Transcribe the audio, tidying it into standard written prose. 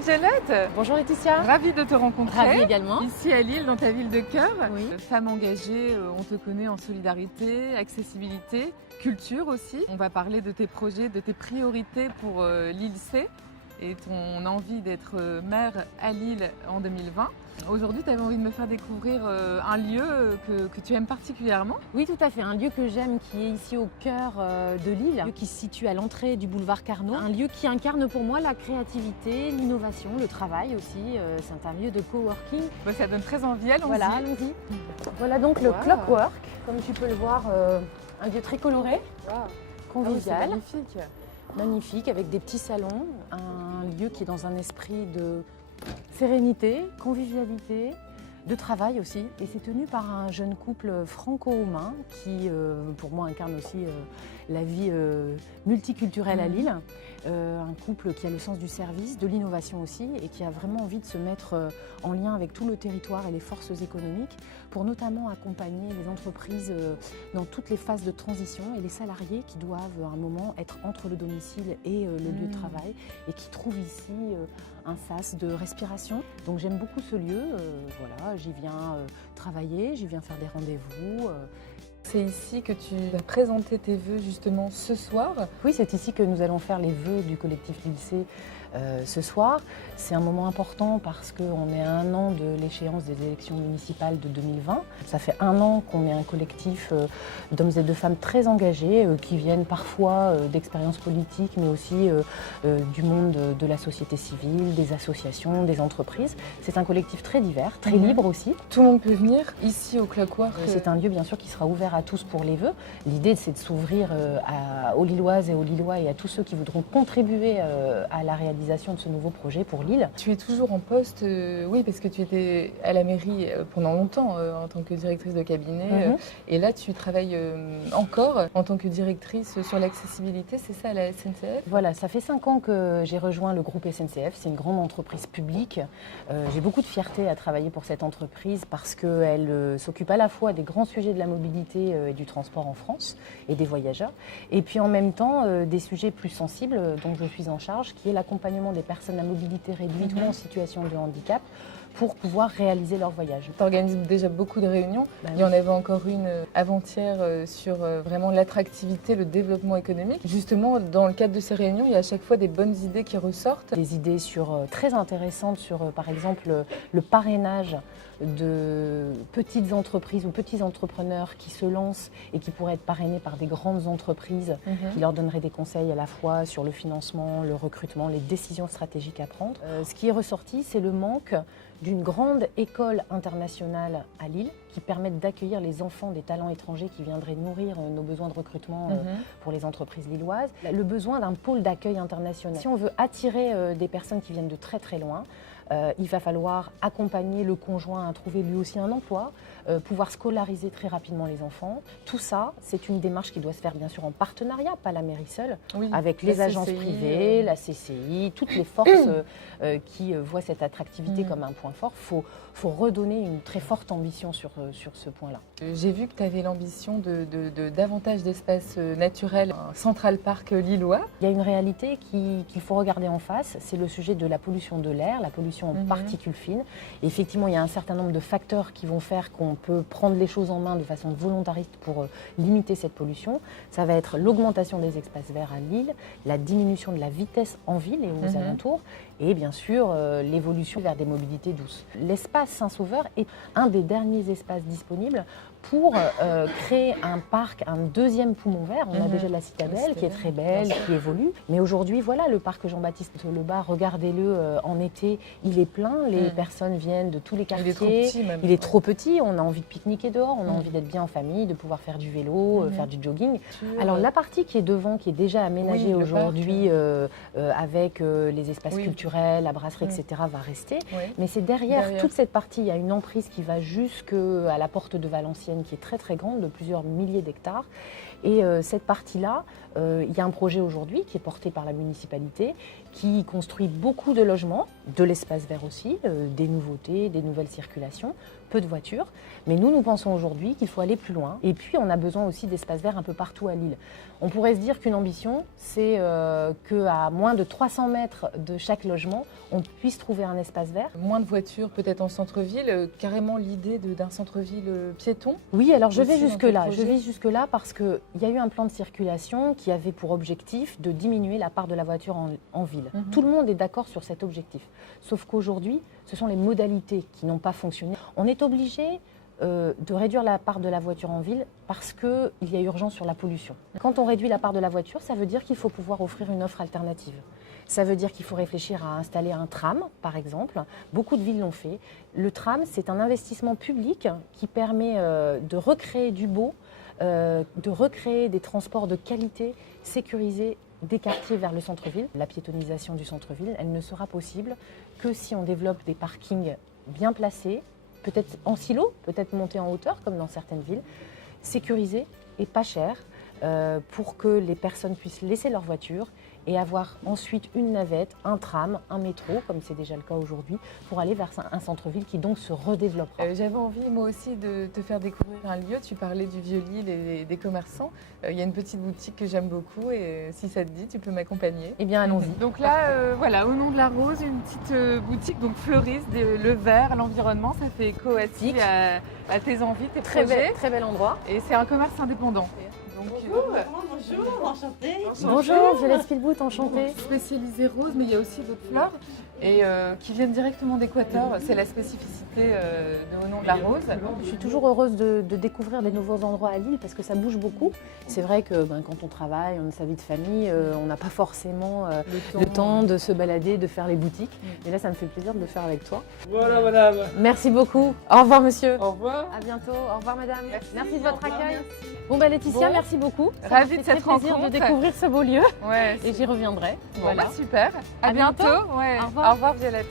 Violette. Bonjour Laetitia. Ravie de te rencontrer. Ravie également. Ici à Lille, dans ta ville de cœur. Oui. Femme engagée, on te connaît en solidarité, accessibilité, culture aussi. On va parler de tes projets, de tes priorités pour Lille C et ton envie d'être maire à Lille en 2020. Aujourd'hui, tu avais envie de me faire découvrir un lieu que tu aimes particulièrement. Oui, tout à fait. Un lieu que j'aime qui est ici au cœur de Lille, un lieu qui se situe à l'entrée du boulevard Carnot. Un lieu qui incarne pour moi la créativité, l'innovation, le travail aussi. C'est un lieu de coworking. Bah, ça donne très envie, allons-y. Voilà, allons-y. Voilà donc le Clockwork. Comme tu peux le voir, un lieu très coloré, convivial. Ah oui, c'est magnifique. Magnifique, avec des petits salons. Un lieu qui est dans un esprit de sérénité, convivialité, de travail aussi. Et c'est tenu par un jeune couple franco-roumain qui, pour moi, incarne aussi la vie multiculturelle à Lille. Un couple qui a le sens du service, de l'innovation aussi, et qui a vraiment envie de se mettre en lien avec tout le territoire et les forces économiques pour notamment accompagner les entreprises dans toutes les phases de transition et les salariés qui doivent à un moment être entre le domicile et le lieu de travail et qui trouvent ici un sas de respiration. Donc j'aime beaucoup ce lieu, voilà, j'y viens travailler, j'y viens faire des rendez-vous. C'est ici que tu vas présenter tes vœux justement ce soir. Oui, c'est ici que nous allons faire les vœux du collectif Lille C ce soir. C'est un moment important parce qu'on est à 1 an de l'échéance des élections municipales de 2020. Ça fait 1 an qu'on est un collectif d'hommes et de femmes très engagés qui viennent parfois d'expériences politiques mais aussi du monde de la société civile, des associations, des entreprises. C'est un collectif très divers, très libre aussi. Tout le monde peut venir ici au Clockwork. C'est un lieu bien sûr qui sera ouvert à tous pour les vœux. L'idée c'est de s'ouvrir aux Lilloises et aux Lillois et à tous ceux qui voudront contribuer à la réalisation de ce nouveau projet pour Lille. Tu es toujours en poste, oui, parce que tu étais à la mairie pendant longtemps en tant que directrice de cabinet. Et là, tu travailles encore en tant que directrice sur l'accessibilité, c'est ça, à la SNCF? Voilà, ça fait 5 ans que j'ai rejoint le groupe SNCF. C'est une grande entreprise publique. J'ai beaucoup de fierté à travailler pour cette entreprise parce qu'elle s'occupe à la fois des grands sujets de la mobilité et du transport en France et des voyageurs, et puis en même temps des sujets plus sensibles dont je suis en charge, qui est l'accompagnement des personnes à mobilité réduite ou en situation de handicap pour pouvoir réaliser leur voyage. Tu organises déjà beaucoup de réunions. Il y en avait encore une avant-hier sur vraiment l'attractivité, le développement économique. Justement, dans le cadre de ces réunions, il y a à chaque fois des bonnes idées qui ressortent. Des idées très intéressantes sur, par exemple, le parrainage de petites entreprises ou petits entrepreneurs qui se lancent et qui pourraient être parrainés par des grandes entreprises qui leur donneraient des conseils à la fois sur le financement, le recrutement, les décisions stratégiques à prendre. Ce qui est ressorti, c'est le manque d'une grande école internationale à Lille qui permette d'accueillir les enfants des talents étrangers qui viendraient nourrir nos besoins de recrutement pour les entreprises lilloises. Le besoin d'un pôle d'accueil international. Si on veut attirer des personnes qui viennent de très très loin, il va falloir accompagner le conjoint à trouver lui aussi un emploi, pouvoir scolariser très rapidement les enfants. Tout ça, c'est une démarche qui doit se faire bien sûr en partenariat, pas la mairie seule, avec les agences privées, la CCI, toutes les forces qui voient cette attractivité comme un point fort. Il faut redonner une très forte ambition sur ce point-là. J'ai vu que tu avais l'ambition de davantage d'espaces naturels, un Central Park lillois. Il y a une réalité qu'il faut regarder en face, c'est le sujet de la pollution de l'air, la pollution en particules fines. Et effectivement, il y a un certain nombre de facteurs qui vont faire qu'on peut prendre les choses en main de façon volontariste pour limiter cette pollution. Ça va être l'augmentation des espaces verts à Lille, la diminution de la vitesse en ville et aux alentours, et bien sûr l'évolution vers des mobilités douces. L'espace Saint-Sauveur est un des derniers espaces disponibles pour créer un parc, un deuxième poumon vert. On a déjà la citadelle qui est très belle, qui évolue. Mais aujourd'hui, voilà, le parc Jean-Baptiste Lebas, regardez-le en été, il est plein. Les personnes viennent de tous les quartiers. Il est trop petit même. Il est trop petit, on a envie de pique-niquer dehors, on a envie d'être bien en famille, de pouvoir faire du vélo, faire du jogging. Alors la partie qui est devant, qui est déjà aménagée aujourd'hui avec les espaces culturels, la brasserie, etc., va rester. Mais c'est derrière toute cette partie, il y a une emprise qui va jusqu'à la porte de Valenciennes, qui est très très grande, de plusieurs milliers d'hectares. Et cette partie-là, il y a un projet aujourd'hui qui est porté par la municipalité, qui construit beaucoup de logements, de l'espace vert aussi, des nouveautés, des nouvelles circulations, peu de voitures. Mais nous pensons aujourd'hui qu'il faut aller plus loin. Et puis, on a besoin aussi d'espaces verts un peu partout à Lille. On pourrait se dire qu'une ambition, c'est qu'à moins de 300 mètres de chaque logement, on puisse trouver un espace vert. Moins de voitures peut-être en centre-ville, carrément l'idée d'un centre-ville piéton. Oui, alors je vais Aussi dans jusque-là. tes Je projets. vais jusque-là parce qu'il y a eu un plan de circulation qui avait pour objectif de diminuer la part de la voiture en ville. Mhm. Tout le monde est d'accord sur cet objectif. Sauf qu'aujourd'hui, ce sont les modalités qui n'ont pas fonctionné. On est obligé de réduire la part de la voiture en ville parce qu'il y a urgence sur la pollution. Quand on réduit la part de la voiture, ça veut dire qu'il faut pouvoir offrir une offre alternative. Ça veut dire qu'il faut réfléchir à installer un tram, par exemple. Beaucoup de villes l'ont fait. Le tram, c'est un investissement public qui permet de recréer du beau, de recréer des transports de qualité, sécurisés, des quartiers vers le centre-ville. La piétonisation du centre-ville, elle ne sera possible que si on développe des parkings bien placés, peut-être en silo, peut-être montés en hauteur, comme dans certaines villes, sécurisés et pas chers, pour que les personnes puissent laisser leur voiture et avoir ensuite une navette, un tram, un métro, comme c'est déjà le cas aujourd'hui, pour aller vers un centre-ville qui donc se redéveloppera. J'avais envie moi aussi de te faire découvrir un lieu. Tu parlais du Vieux-Lille et des commerçants. Il y a une petite boutique que j'aime beaucoup et si ça te dit, tu peux m'accompagner. Eh bien, allons-y. Donc là, voilà, au nom de la rose, une petite boutique donc fleuriste, le vert, l'environnement, ça fait écho aussi à tes envies, tes projets. Très bel endroit. Et c'est un commerce indépendant. Donc, Bonjour, enchantée. Bonjour, Violette Spielbout, enchantée. Spécialisé rose, mais il y a aussi d'autres fleurs et qui viennent directement d'Équateur. C'est la spécificité de Au nom de la rose. Je suis toujours heureuse de découvrir des nouveaux endroits à Lille parce que ça bouge beaucoup. C'est vrai que quand on travaille, on a sa vie de famille, on n'a pas forcément le temps de se balader, de faire les boutiques. Et là, ça me fait plaisir de le faire avec toi. Voilà, madame. Merci beaucoup. Au revoir, monsieur. Au revoir. À bientôt. Au revoir, madame. Merci de Au votre revoir, accueil. merci. Bon, Laetitia, Bon. merci beaucoup. Ravie de Ça m'a cette fait très plaisir rencontre. de découvrir ce beau lieu Ouais, et j'y reviendrai. voilà. Super. À bientôt. Ouais. Au revoir. Au revoir Violette.